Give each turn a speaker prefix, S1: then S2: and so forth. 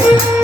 S1: thank okay. you